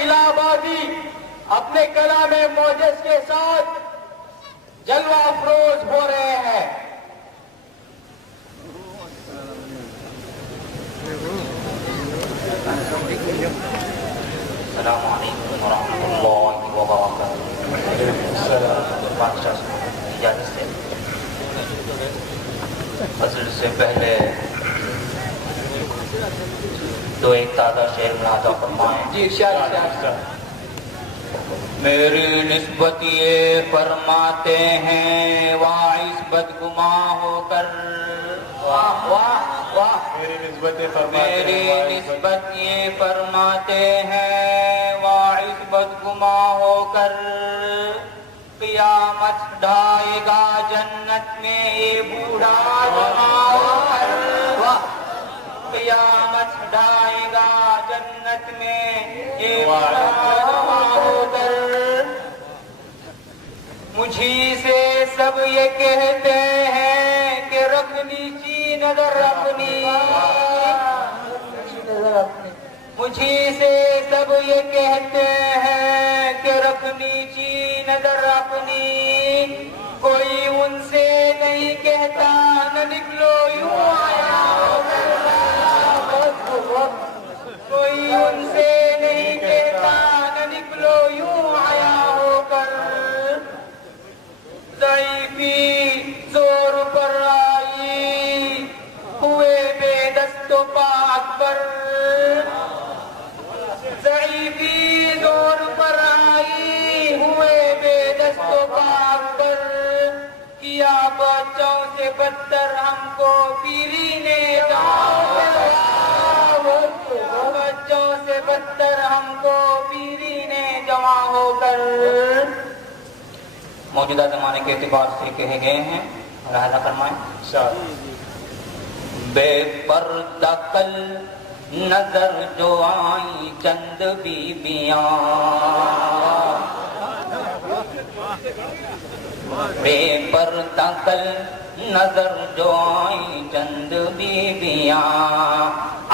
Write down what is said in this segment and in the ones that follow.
الہ آبادی اپنے کلام موجز کے ساتھ جلوہ افروز ہو رہے ہیں. السلام علیکم ورحمۃ اللہ وبرکاتہ. اجازت سے فصل سے پہلے دو ایک تازہ شعر ملاحظہ فرمائیں. جی ارشاد. میری نسبت یہ فرماتے ہیں واعظ بدگماں ہو کر. واہ واہ واہ. میری نسبت یہ فرماتے ہیں واعظ بدگماں ہو کر. قیامت ڈھائے گا جنت میں یہ بوڑھا جوان ہو کر. قیامت ڈھائے گا جنت میں یہ بوڑھا جوان ہو کر. مجھی سے سب یہ کہتے ہیں کہ رکھ نیچی نظر اپنی. مجھی سے سب یہ کہتے ہیں کہ رکھ نیچی نظر اپنی. کوئی ان سے نہیں کہتا نہ نکلو یوں آیا ہو کر. کوئی ان سے نہیں کہتا نہ نکلو یوں آیا ہو کر. ضعیفی زور پر آئی ہوئے بے دست و پاک پر. ضعیفی زور پر آئی ہوئے بے دست و پاک پر. کیا بچوں سے بدتر ہم کو پیری نے بچوں سے بدتر ہم کو پیری نے جمع ہو کر. موجودہ زمانے کے اعتبار سے کہے گئے ہیں, ملاحظہ فرمائیں. بے پردہ کل نظر جو آئی چند بیبیاں. بے پردہ کل نظر جو آئی چند بیبیاں.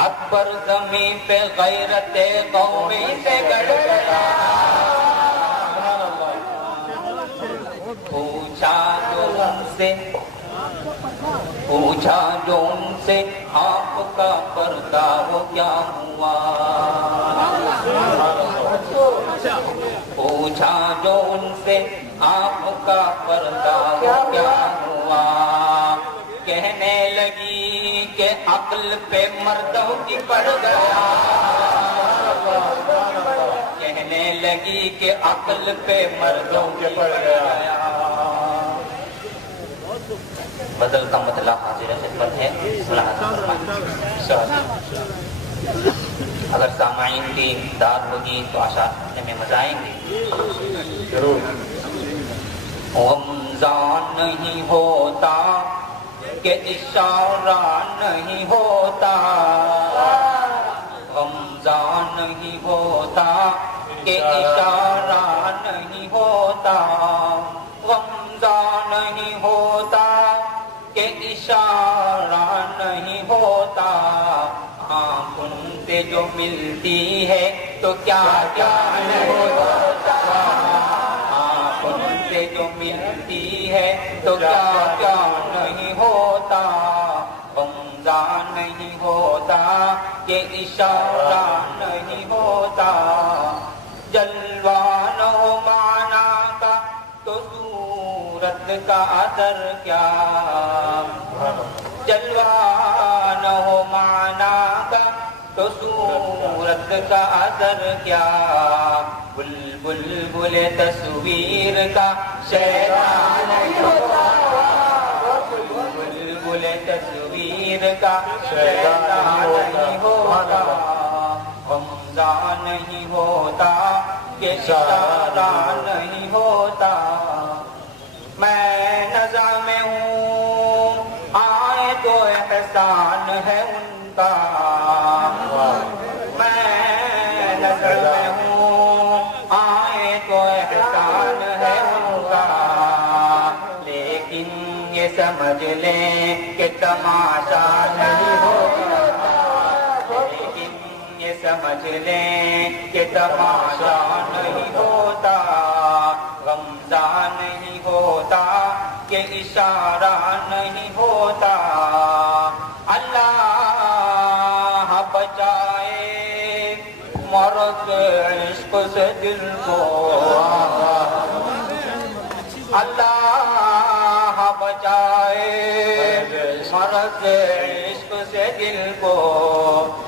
اکبر زمین پہ غیرت قومی سے گڑ گیا. پوچھا جو ان سے آپ کا پردہ وہ کیا ہوا. پوچھا جو ان سے آپ کا پردہ وہ کیا ہوا. کہنے لگی کہ عقل پہ مردوں کی پڑ گیا. کہنے لگی کہ عقل پہ مردوں کی پڑ گیا. بدل کا مطلع حاضر خدمت ہے. اگر سامعین کی امداد ہوگی تو اشعار سننے میں مزہ آئیں گے. رمضان نہیں ہوتا کہ اشارہ نہیں ہوتا. رمضان نہیں ہوتا کہ اشارہ نہیں ہوتا. رمضان نہیں ہوتا کہ اشارہ نہیں ہوتا. آنکھوں سے جو ملتی ہے تو کیا کیا نہیں ہوتا. آنکھوں سے جو ملتی ہے تو کیا کیا نہیں ہوتا. رمضان نہیں ہوتا کہ اشارہ نہیں ہوتا. جلوہ نہ ہو معنی کا تو صورت کا اثر کیا. جلوہ نہ ہو معنی کا تو صورت کا اثر کیا. بلبل بل تصویر کا شیطان نہیں ہوتا. بلبل تصویر کا شیطان نہیں ہوتا. رمضان نہیں ہوتا کہ اشارہ نہیں ہوتا. میں نظر میں ہوں آئے تو احسان ہے ان کا. میں نظر میں ہوں آئے تو احسان ہے ان کا. لیکن یہ سمجھ لیں کہ تماشا نہیں ہوتا. لیکن یہ سمجھ سمجھ لیں کہ تماشا نہیں ہوتا، غمزہ نہیں ہوتا، کہ اشارہ نہیں ہوتا. اللہ بچائے مرض عشق سے دل کو، اللہ بچائے مرض عشق سے دل کو.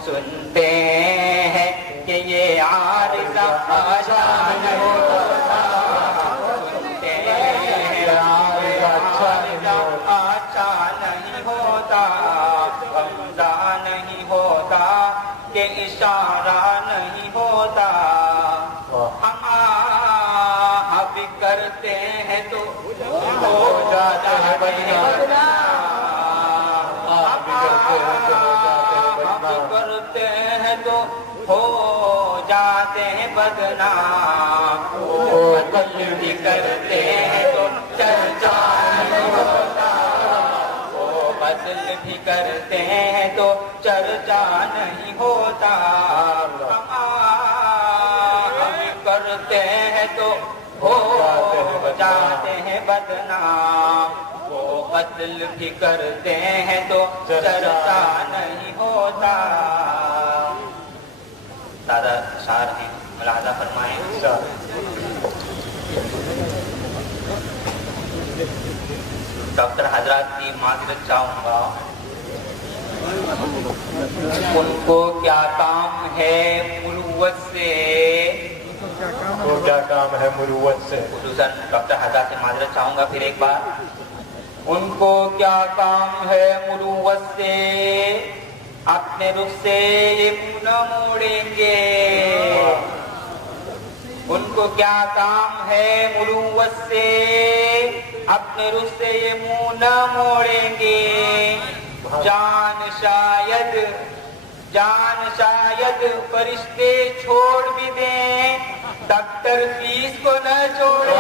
سنتے ہیں کہ یہ عارضہ اچھا نہیں ہوتا، سنتے ہیں عارضہ اچھا نہیں ہوتا، غمزہ نہیں ہوتا، کہ اشارہ نہیں ہوتا. ہم بھی کرتے ہیں تو ہو جاتا ہے بدنام، ہم کرتے ہیں تو ہو جاتے ہیں بدنام. قتل بھی کرتے ہیں تو چرچا نہیں ہوتا، قتل بھی کرتے ہیں تو چرچا نہیں ہوتا. ہم کرتے ہیں تو ہو جاتے ہیں بدنام، وہ قتل بھی کرتے ہیں تو چرچا نہیں ہوتا. دادا اشعار ہیں، ملاحظہ فرمائیں. ڈاکٹر حضرات کی معذرت چاہوں گا، ان کو کیا کام ہے مروت سے، وہ کیا کام ہے مروت سے. خصوصاً ڈاکٹر حضرات سے معذرت چاہوں گا پھر ایک بار. ان کو کیا کام ہے مروت سے، اپنے رخ سے یہ منہ نہ موڑیں گے. ان کو کیا کام ہے مروت سے، اپنے رخ سے یہ منہ نہ موڑیں گے. جان شاید فرشتے چھوڑ بھی دیں، ڈاکٹر فیس کو نہ چھوڑیں.